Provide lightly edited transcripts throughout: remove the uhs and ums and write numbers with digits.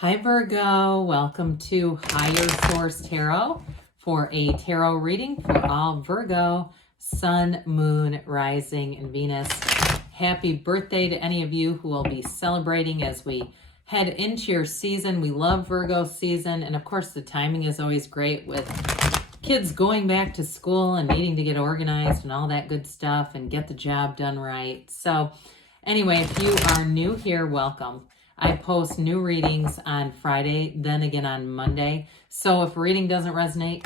Hi Virgo, welcome to Higher Source Tarot for a tarot reading for all Virgo, Sun, Moon, Rising, and Venus. Happy birthday to any of you who will be celebrating as we head into your season. We love Virgo season, and of course the timing is always great with kids going back to school and needing to get organized and all that good stuff and get the job done right. So anyway, if you are new here, welcome. I post new readings on Friday, then again on Monday. So if a reading doesn't resonate,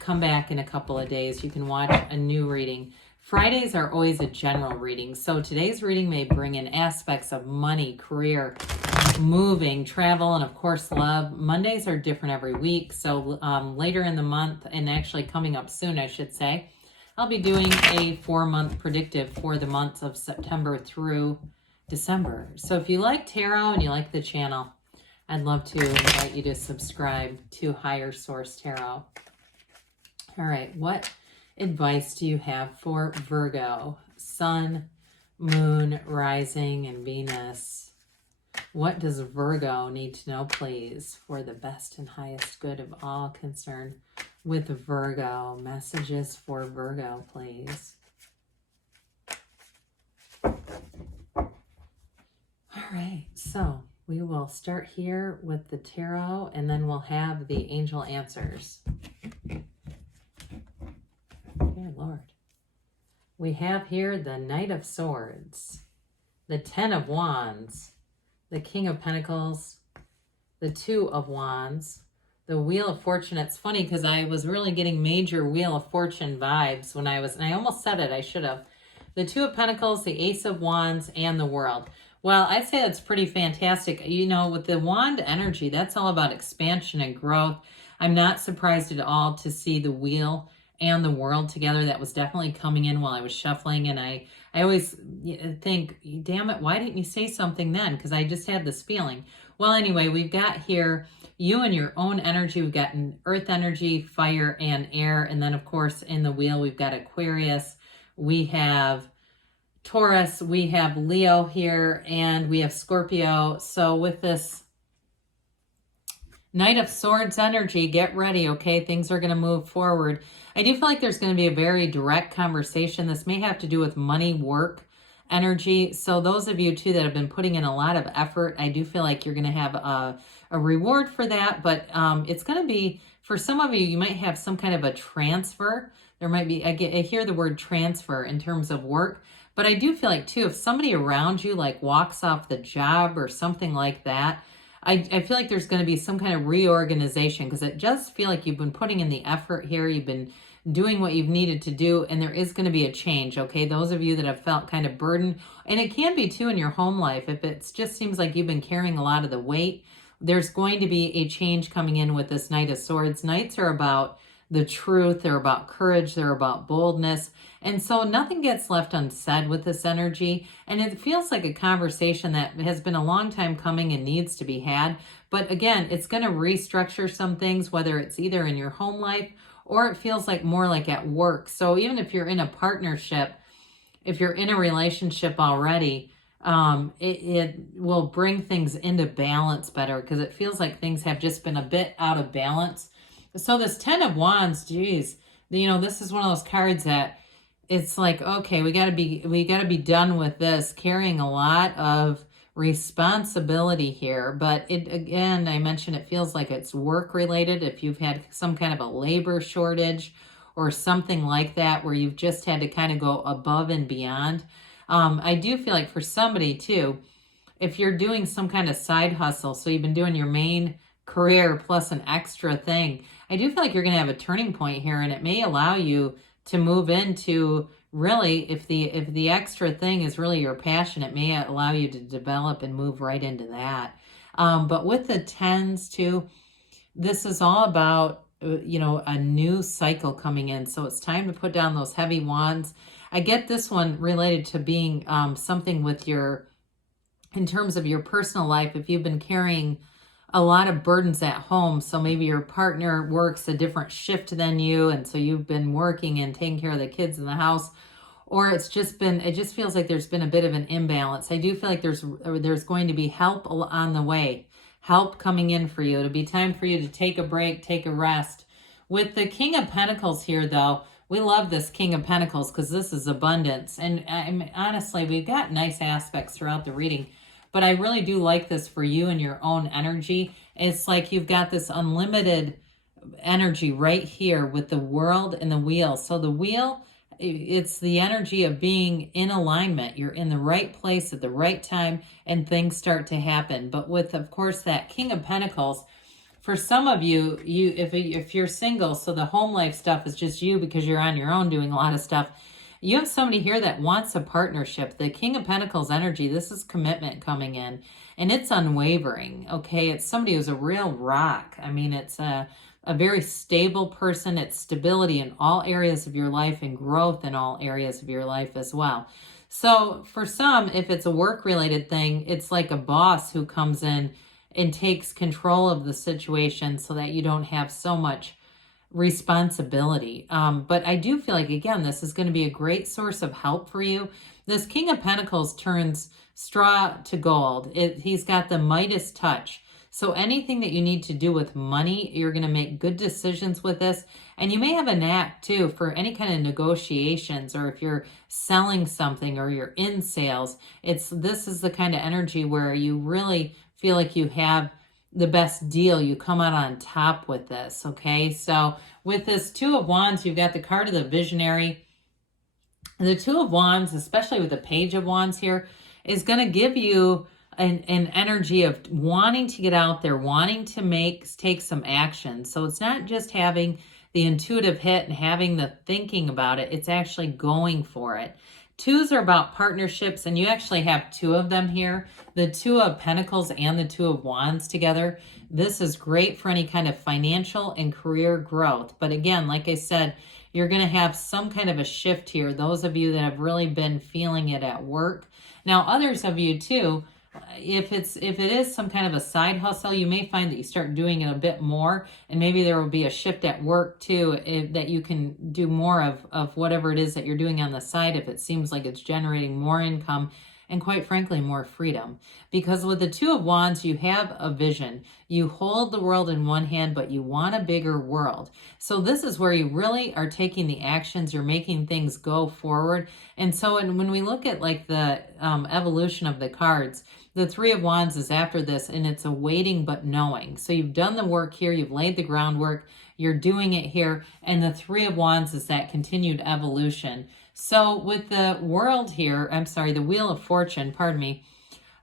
come back in a couple of days. You can watch a new reading. Fridays are always a general reading. So today's reading may bring in aspects of money, career, moving, travel, and of course love. Mondays are different every week. So later in the month, and actually coming up soon, I should say, I'll be doing a 4-month predictive for the months of September through December. So if you like tarot and you like the channel, I'd love to invite you to subscribe to Higher Source Tarot. All right, what advice do you have for Virgo, Sun, Moon, Rising, and Venus? What does Virgo need to know, please, for the best and highest good of all concerned with Virgo? Messages for Virgo, please. All right, so we will start here with the tarot, and then we'll have the angel answers. Dear Lord. We have here the Knight of Swords, the Ten of Wands, the King of Pentacles, the Two of Wands, the Wheel of Fortune. It's funny because I was really getting major Wheel of Fortune vibes when and I almost said it, I should have. The Two of Pentacles, the Ace of Wands, and the World. Well, I'd say that's pretty fantastic. You know, with the wand energy, that's all about expansion and growth. I'm not surprised at all to see the wheel and the world together. That was definitely coming in while I was shuffling. And I always think, damn it, why didn't you say something then? Because I just had this feeling. Well, anyway, we've got here you and your own energy. We've got earth energy, fire, and air. And then, of course, in the wheel, we've got Aquarius. We have Taurus, we have Leo here, and we have Scorpio. So with this Knight of Swords energy, get ready, okay? Things are going to move forward. I do feel like there's going to be a very direct conversation. This may have to do with money, work, energy. So those of you, too, that have been putting in a lot of effort, I do feel like you're going to have a reward for that. But it's going to be, for some of you, you might have some kind of a transfer. There might be, I hear the word transfer in terms of work. But I do feel like, too, if somebody around you, like, walks off the job or something like that, I feel like there's going to be some kind of reorganization, because it does feel like you've been putting in the effort here. You've been doing what you've needed to do, and there is going to be a change, okay? Those of you that have felt kind of burdened, and it can be, too, in your home life. If it just seems like you've been carrying a lot of the weight, there's going to be a change coming in with this Knight of Swords. Knights are about the truth. They're about courage. They're about boldness. And so nothing gets left unsaid with this energy. And it feels like a conversation that has been a long time coming and needs to be had. But again, it's going to restructure some things, whether it's either in your home life or it feels like more like at work. So even if you're in a partnership, if you're in a relationship already, it will bring things into balance better, because it feels like things have just been a bit out of balance. So this Ten of Wands, geez, you know, this is one of those cards that it's like, okay, we got to be done with this, carrying a lot of responsibility here. But it, again, I mentioned it feels like it's work related. If you've had some kind of a labor shortage or something like that, where you've just had to kind of go above and beyond. I do feel like for somebody too, if you're doing some kind of side hustle, so you've been doing your main career plus an extra thing, I do feel like you're going to have a turning point here, and it may allow you to move into, really, if the extra thing is really your passion, it may allow you to develop and move right into that. But with the tens too, this is all about, you know, a new cycle coming in. So it's time to put down those heavy wands. I get this one related to being something with in terms of your personal life. If you've been carrying a lot of burdens at home, so maybe your partner works a different shift than you, and so you've been working and taking care of the kids in the house, or it just feels like there's been a bit of an imbalance. I do feel like there's going to be help on the way, help coming in for you. It'll be time for you to take a break, take a rest. With the King of Pentacles here, though, we love this King of Pentacles because this is abundance. And honestly, we've got nice aspects throughout the reading, but I really do like this for you and your own energy. It's like you've got this unlimited energy right here with the world and the wheel. So the wheel, it's the energy of being in alignment. You're in the right place at the right time and things start to happen. But with, of course, that King of Pentacles, for some of you, if you're single, so the home life stuff is just you because you're on your own doing a lot of stuff, you have somebody here that wants a partnership. The King of Pentacles energy, this is commitment coming in, and it's unwavering, okay? It's somebody who's a real rock. I mean, it's a very stable person. It's stability in all areas of your life and growth in all areas of your life as well. So for some, if it's a work-related thing, it's like a boss who comes in and takes control of the situation so that you don't have so much responsibility. But I do feel like, again, this is going to be a great source of help for you. This King of Pentacles turns straw to gold. He's got the Midas touch. So anything that you need to do with money, you're going to make good decisions with this. And you may have a knack too for any kind of negotiations, or if you're selling something or you're in sales, this is the kind of energy where you really feel like you have the best deal. You come out on top with this, okay? So with this Two of Wands, you've got the card of the visionary. The Two of Wands, especially with the Page of Wands here, is going to give you an energy of wanting to get out there, wanting to take some action. So it's not just having the intuitive hit and having the thinking about it. It's actually going for it. Twos are about partnerships, and you actually have two of them here. The Two of Pentacles and the Two of Wands together. This is great for any kind of financial and career growth. But again, like I said, you're going to have some kind of a shift here. Those of you that have really been feeling it at work. Now, others of you too, if it is some kind of a side hustle, you may find that you start doing it a bit more, and maybe there will be a shift at work too, that you can do more of whatever it is that you're doing on the side if it seems like it's generating more income and, quite frankly, more freedom. Because with the Two of Wands, you have a vision. You hold the world in one hand, but you want a bigger world. So this is where you really are taking the actions. You're making things go forward. And so when we look at like the evolution of the cards, the Three of Wands is after this, and it's a waiting but knowing. So you've done the work here. You've laid the groundwork. You're doing it here. And the Three of Wands is that continued evolution. So with the world here, the Wheel of Fortune, pardon me,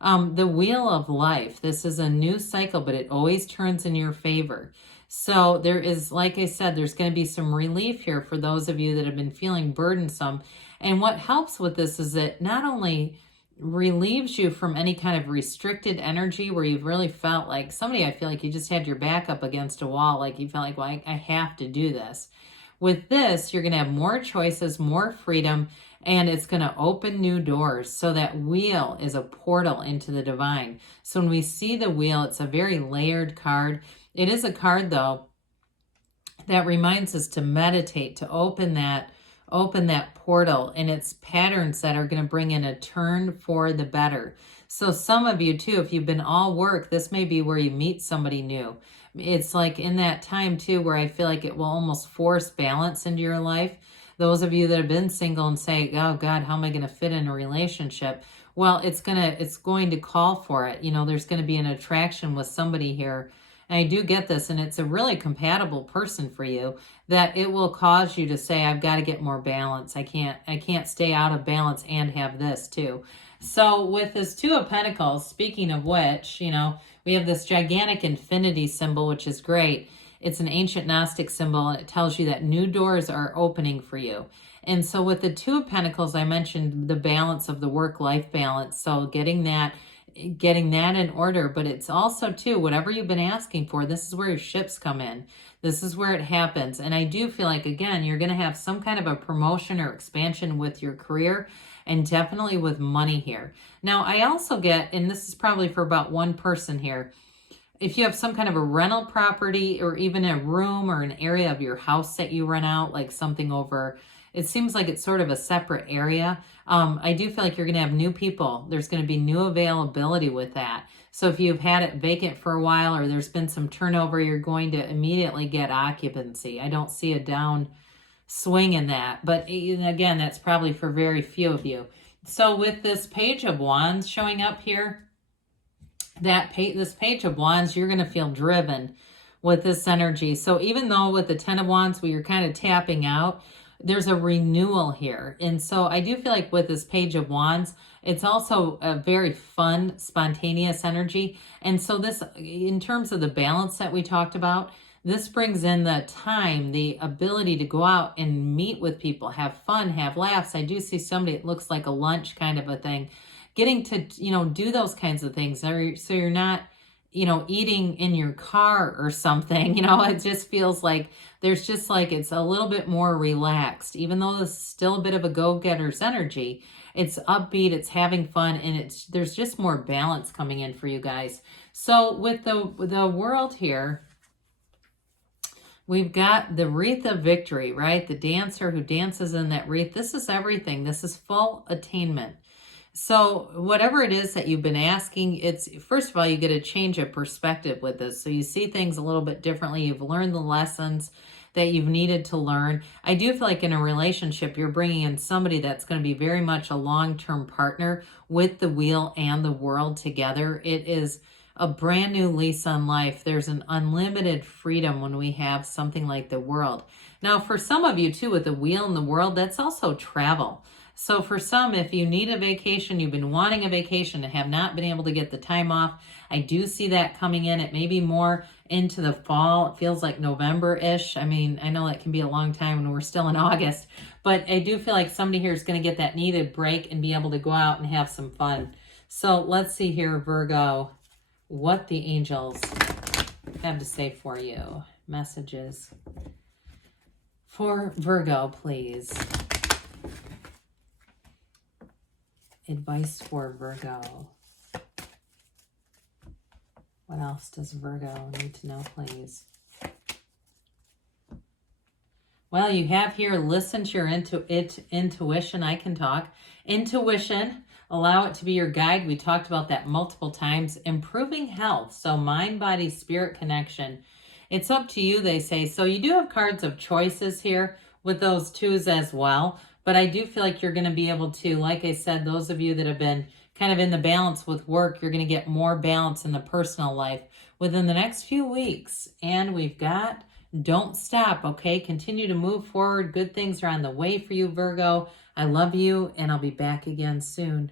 the Wheel of Life, this is a new cycle, but it always turns in your favor. So there is, like I said, there's going to be some relief here for those of you that have been feeling burdensome. And what helps with this is it not only relieves you from any kind of restricted energy where you've really felt like somebody, I feel like you just had your back up against a wall, like you felt like, well, I have to do this. With this, you're going to have more choices, more freedom, and it's going to open new doors. So that wheel is a portal into the divine. So when we see the wheel, it's a very layered card. It is a card, though, that reminds us to meditate, to open that portal, and it's patterns that are going to bring in a turn for the better. So some of you too, if you've been all work, this may be where you meet somebody new. It's like in that time too where I feel like it will almost force balance into your life. Those of you that have been single and say, oh God, how am I going to fit in a relationship? Well, it's going to call for it. You know, there's going to be an attraction with somebody here. And I do get this, and it's a really compatible person for you, that it will cause you to say, I've got to get more balance. I can't stay out of balance and have this too. So with this Two of Pentacles, speaking of which, you know, we have this gigantic infinity symbol, which is great. It's an ancient Gnostic symbol, and it tells you that new doors are opening for you. And so with the Two of Pentacles, I mentioned the balance of the work-life balance. So getting that in order, but it's also too, whatever you've been asking for, this is where your ships come in. This is where it happens. And I do feel like, again, you're going to have some kind of a promotion or expansion with your career, and definitely with money here. Now, I also get, and this is probably for about one person here, if you have some kind of a rental property or even a room or an area of your house that you rent out, like something over It seems like it's sort of a separate area. I do feel like you're going to have new people. There's going to be new availability with that. So if you've had it vacant for a while or there's been some turnover, you're going to immediately get occupancy. I don't see a down swing in that. But again, that's probably for very few of you. So with this Page of Wands showing up here, this Page of Wands, you're going to feel driven with this energy. So even though with the Ten of Wands, we are kind of tapping out, there's a renewal here. And so I do feel like with this Page of Wands, it's also a very fun, spontaneous energy. And so this, in terms of the balance that we talked about, this brings in the time, the ability to go out and meet with people, have fun, have laughs. I do see somebody, it looks like a lunch kind of a thing, getting to, do those kinds of things. So you're not, eating in your car or something, it just feels like there's just like, it's a little bit more relaxed, even though this is still a bit of a go-getter's energy. It's upbeat, it's having fun, and there's just more balance coming in for you guys. So with the World here, we've got the wreath of victory, right? The dancer who dances in that wreath. This is everything. This is full attainment. So whatever it is that you've been asking, it's, first of all, you get a change of perspective with this. So you see things a little bit differently. You've learned the lessons that you've needed to learn. I do feel like in a relationship, you're bringing in somebody that's going to be very much a long-term partner with the Wheel and the World together. It is a brand new lease on life. There's an unlimited freedom when we have something like the World. Now, for some of you too, with the Wheel and the World, that's also travel. So for some, if you need a vacation, you've been wanting a vacation and have not been able to get the time off, I do see that coming in. It may be more into the fall. It feels like November-ish. I mean, I know that can be a long time when we're still in August, but I do feel like somebody here is going to get that needed break and be able to go out and have some fun. So let's see here, Virgo, what the angels have to say for you. Messages for Virgo, please. Advice for Virgo. What else does Virgo need to know, please? Well, you have here, listen to your intuition. I can talk. Intuition, allow it to be your guide. We talked about that multiple times. Improving health, so mind, body, spirit connection. It's up to you, they say. So you do have cards of choices here with those twos as well. But I do feel like you're going to be able to, like I said, those of you that have been kind of in the balance with work, you're going to get more balance in the personal life within the next few weeks. And we've got don't stop, okay? Continue to move forward. Good things are on the way for you, Virgo. I love you, and I'll be back again soon.